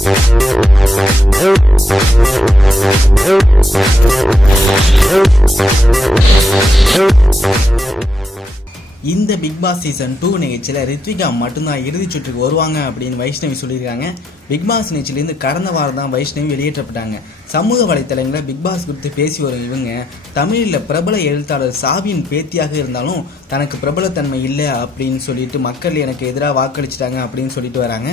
இந்த big Boss season 2 நிகழ்ச்சியில் ரித்விகா மட்டும்தான் இறுதிச் சுற்றுக்கு வருவாங்க அப்படின்னு வைஷ்ணவி சொல்லியிருக்காங்க. பிக் பாஸ் நிகழ்ச்சியிலேருந்து கடந்த வாரம் தான் வைஷ்ணவி வெளியேற்றப்பட்டாங்க. சமூக வலைத்தளங்களில் பிக் பாஸ் குறித்து பேசி வரும் இவங்க தமிழில் பிரபல எழுத்தாளர் சாவியின் பேத்தியாக இருந்தாலும் தனக்கு பிரபலத்தன்மை இல்லை அப்படின்னு சொல்லிட்டு மக்கள் எனக்கு எதிராக வாக்களிச்சிட்டாங்க அப்படின்னு சொல்லிட்டு வராங்க.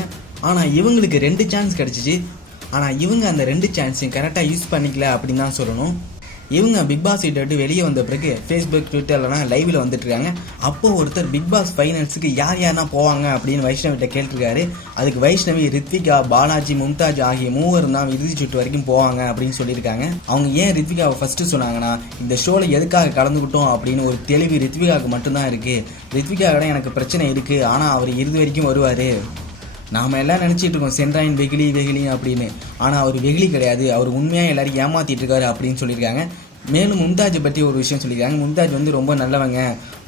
ஆனால் இவங்களுக்கு 2 சான்ஸ் கிடைச்சிச்சு. ஆனால் இவங்க அந்த 2 சான்ஸையும் கரெக்டாக யூஸ் பண்ணிக்கல அப்படின்னு தான் சொல்லணும். இவங்க பிக் பாஸ் விட்டு வெளியே வந்த பிறகு ஃபேஸ்புக், ட்விட்டர்லாம் லைவ்ல வந்துட்டு இருக்காங்க. அப்போ ஒருத்தர் பிக் பாஸ் ஃபைனல்ஸுக்கு யார் யாருனா போவாங்க அப்படின்னு வைஷ்ணவிட்ட கேட்டிருக்காரு. அதுக்கு வைஷ்ணவி ரித்விகா, பாலாஜி, மும்தாஜ் ஆகிய 3 தான் இறுதி சுற்று வரைக்கும் போவாங்க அப்படின்னு சொல்லியிருக்காங்க. அவங்க ஏன் ரித்விகாவை ஃபர்ஸ்ட் சொன்னாங்கன்னா, இந்த ஷோல எதுக்காக கலந்துக்கிட்டோம் அப்படின்னு ஒரு தெளிவு ரித்விகாவுக்கு மட்டும்தான் இருக்கு. ரித்விகாவிட எனக்கு பிரச்சனை இருக்கு, ஆனா அவர் இறுதி வரைக்கும் வருவாரு. நாம எல்லாம் நினைச்சிட்டு இருக்கோம் சென்ட்ராயின் வெகுளி அப்படின்னு. ஆனா அவர் வெகுளி கிடையாது, அவர் உண்மையா எல்லாரும் ஏமாத்திட்டு இருக்காரு அப்படின்னு சொல்லியிருக்காங்க. மேலும் மும்தாஜை பற்றி ஒரு விஷயம் சொல்லியிருக்காங்க. மும்தாஜ் ரொம்ப நல்லவங்க,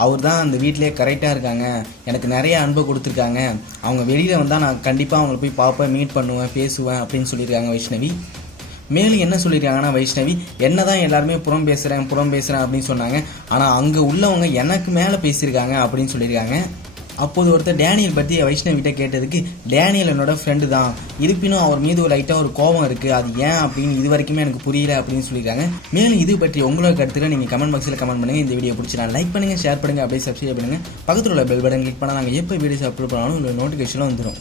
அவர் தான் அந்த வீட்டிலேயே கரெக்டாக இருக்காங்க, எனக்கு நிறைய அன்பை கொடுத்துருக்காங்க, அவங்க வெளியில் வந்தால் நான் கண்டிப்பாக அவங்கள போய் பார்ப்பேன், மீட் பண்ணுவேன், பேசுவேன் அப்படின்னு சொல்லியிருக்காங்க வைஷ்ணவி. மேலும் என்ன சொல்லியிருக்காங்கன்னா, வைஷ்ணவி என்னதான் எல்லாருமே புறம் பேசுகிறேன் அப்படின்னு சொன்னாங்க, ஆனால் அங்கே உள்ளவங்க எனக்கு மேலே பேசியிருக்காங்க அப்படின்னு சொல்லியிருக்காங்க. அப்போது ஒருத்தர் டேனியல் பற்றி வைஷ்ணவிட்ட கேட்டதுக்கு, டேனியல் என்னோட ஃப்ரெண்டு தான், இருப்பினும் அவர் மீது லைட்டாக ஒரு கோபம் இருக்குது, அது ஏன் அப்படின்னு இது வரைக்குமே எனக்கு புரியல அப்படின்னு சொல்லியிருக்காங்க. மேலும் இது பற்றி உங்களோட கருத்துக்களை நீங்கள் கமெண்ட் பாக்ஸில் கமெண்ட் பண்ணுங்கள். இந்த வீடியோ பிடிச்சினா லைக் பண்ணுங்கள், ஷேர் பண்ணுங்கள், அப்படியே சப்ஸ்கிரைப் பண்ணுங்கள். பக்கத்தில் உள்ள பெல் பட்டன் கிளிக் பண்ணால் நாங்கள் எப்போ வீடியோஸ் அப்லோட் பண்ணாலும் உங்களுக்கு நோட்டிஃபிகேஷன் வந்துடும்.